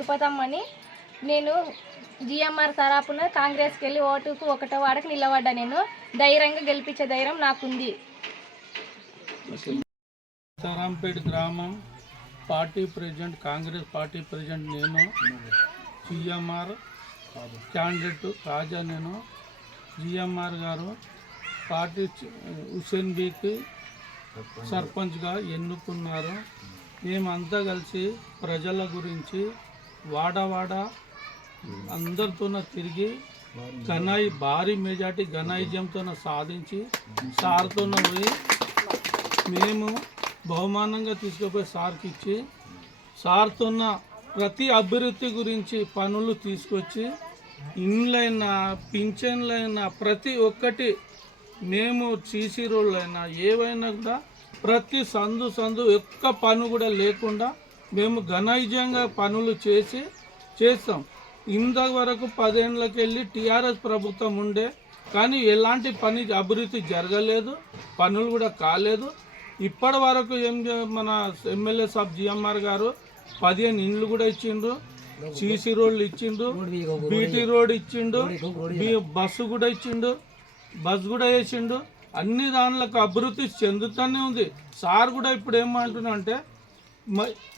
తిరుపతమ్మని నేను జిఎంఆర్ తరపున కాంగ్రెస్కి వెళ్ళి ఓటుకు 1వ వార్డుకు నిలబడ్డా. నేను ధైర్యంగా గెలిపించే ధైర్యం నాకుంది. సీతారాంపేట గ్రామం party president, Congress party president నేను. జిఎంఆర్ క్యాండిడేట్ కాజా. నేను జిఎంఆర్ గారు పార్టీ హుసేన్ బీకి సర్పంచ్గా ఎన్నుకున్నారు. మేమంతా కలిసి ప్రజల గురించి వాడవాడ అందరితో తిరిగి భారీ మెజార్టీ ఘనాయిజంతో సాధించి సార్తో పోయి మేము బహుమానంగా తీసుకుపోయి సార్కి ఇచ్చి సార్తో ప్రతి అభివృద్ధి గురించి పనులు తీసుకొచ్చి ఇండ్లైనా పింఛన్లైనా ప్రతి ఒక్కటి మేము సీసీ రోడ్లైనా ఏవైనా కూడా ప్రతి సందు ఒక్క పని కూడా లేకుండా మేము ఘనైజంగా పనులు చేస్తాం. ఇంతవరకు 10 ఏళ్ళకి వెళ్ళి టీఆర్ఎస్ ప్రభుత్వం ఉండే, కానీ ఎలాంటి పని అభివృద్ధి జరగలేదు, పనులు కూడా కాలేదు. ఇప్పటి వరకు మన ఎమ్మెల్యే సాబ్ జిఎంఆర్ గారు 15 ఇండ్లు కూడా ఇచ్చిండు, సీసీ రోడ్లు ఇచ్చిండు, బీటీ రోడ్ ఇచ్చిండు, బస్సు కూడా ఇచ్చిండు, బస్ కూడా వేసిండు. అన్ని దానిలకు అభివృద్ధి చెందుతూనే ఉంది. సార్ కూడా ఇప్పుడు ఏమంటున్నా అంటే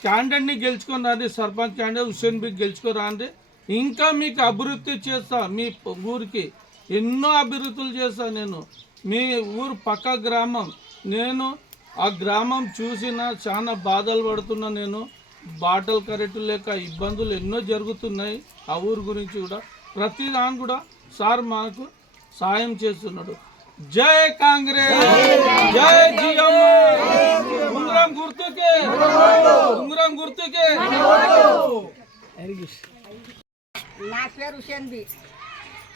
క్యాండిడేట్ని గెలుచుకొని రాండి, సర్పంచ్ క్యాండిడేట్ హుసేన్ బీకి గెలుచుకొని రాండి, ఇంకా మీకు అభివృద్ధి చేస్తా, మీ ఊరికి ఎన్నో అభివృద్ధులు చేస్తా. నేను మీ ఊరు పక్క గ్రామం, నేను ఆ గ్రామం చూసిన చాలా బాధలు పడుతున్నా. నేను బాటలు కరెక్ట్ లేక ఇబ్బందులు ఎన్నో జరుగుతున్నాయి. ఆ ఊరు గురించి కూడా ప్రతి దాని కూడా సార్ మాకు సాయం చేస్తున్నాడు. జై కాంగ్రెస్, జై జిఎంఆర్, ఉంగరం గుర్తుకే, ఉంగరం గుర్తుకే. నా పేరు హుసేన్ బి,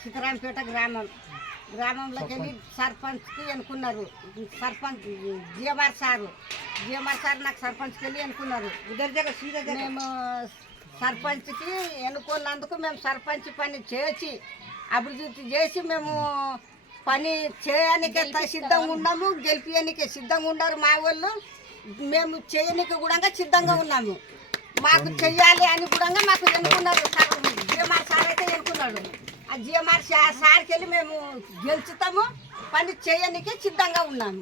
సీతారాంపేట గ్రామంలోకి వెళ్ళి సర్పంచ్కి ఎన్నుకున్నారు. సర్పంచ్ జిఎంఆర్ సార్ నాకు సర్పంచ్కి వెళ్ళి ఎన్నుకున్నారు. మేము సర్పంచ్కి ఎన్నుకున్నందుకు మేము సర్పంచ్ పని చేసి అభివృద్ధి చేసి మేము పని చేయడానికే సిద్ధంగా ఉన్నాము, గెలిపించడానికే సిద్ధంగా ఉన్నారు మా వాళ్ళు. మేము చేయడానికి కూడా సిద్ధంగా ఉన్నాము. మాకు చెయ్యాలి అని కూడా మాకు ఎన్నుకున్నారు. జిఎంఆర్ సార్ అయితే ఎన్నుకున్నాడు. ఆ జిఎంఆర్ సార్కి వెళ్ళి మేము గెలుచుతాము, పని చేయడానికే సిద్ధంగా ఉన్నాము.